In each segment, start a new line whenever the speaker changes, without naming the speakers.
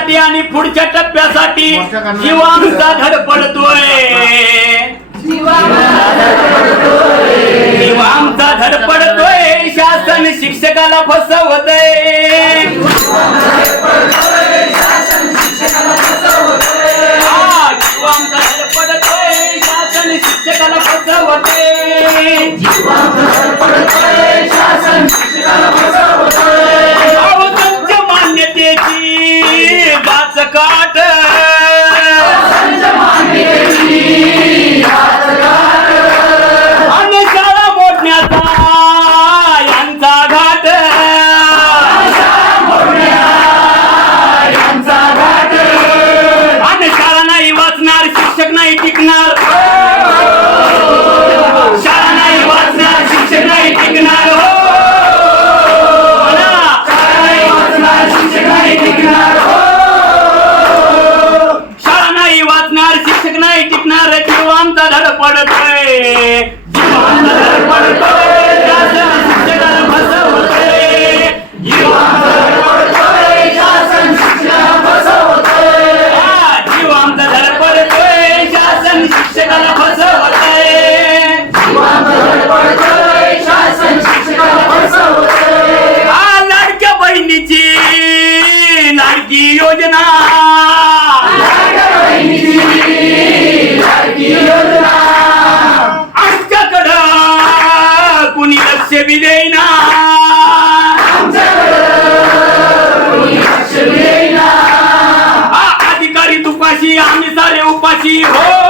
करण्यासाठी आणि पुढच्या टप्प्यासाठी जीवांचा धडपडतोय जीवांचा धडपडतोय शासन शिक्षकाला फसव ஜீவம் தளரப்படுத்து ஜீவம் o patinho.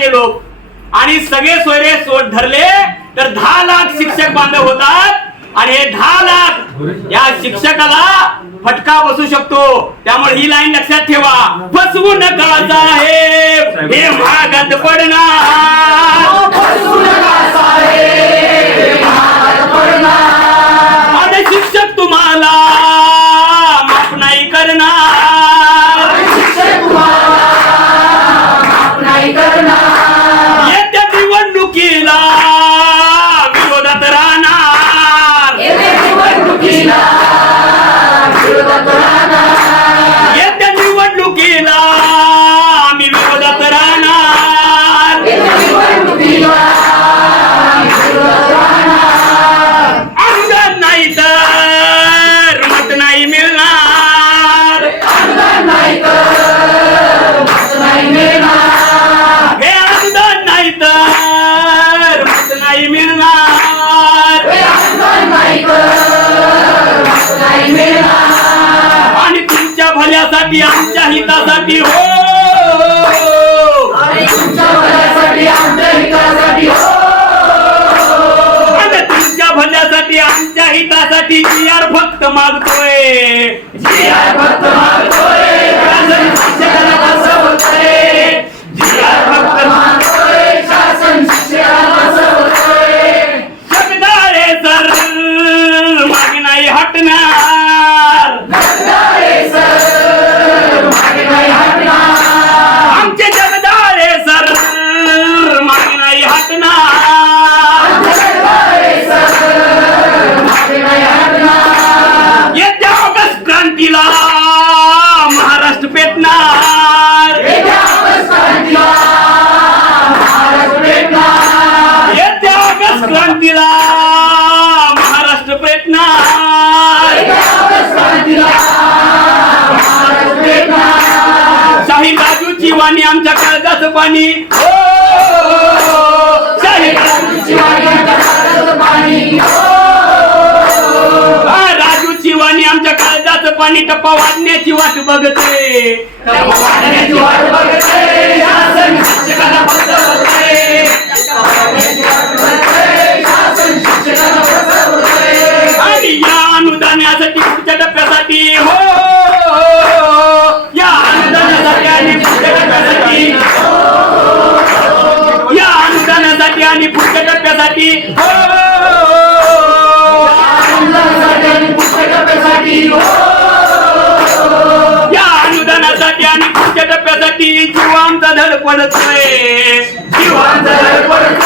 समाजातले लोक. आणि सगळे सोयरे सोड धरले तर दहा लाख शिक्षक बांधव होतात. आणि हे दहा लाख या शिक्षकाला फटका बसू शकतो. त्यामुळे ही लाईन लक्षात ठेवा. फसवू नका आहे. हे महागात पडणार. भल्यासाठी आमच्या हितासाठी हो! हो! तुमच्या भल्यासाठी आमच्या हितासाठी जी आर फक्त मागतोय. जी आर फक्त मागतोय आमची वाणी आमच्या काळजाचं पाणी. राजूची वाणी आमच्या काळजाचं पाणी. टप्पा वाढण्याची वाट बघते. वाढण्याची वाट जीवांत धडपडतोय जीवांत धडपडतोय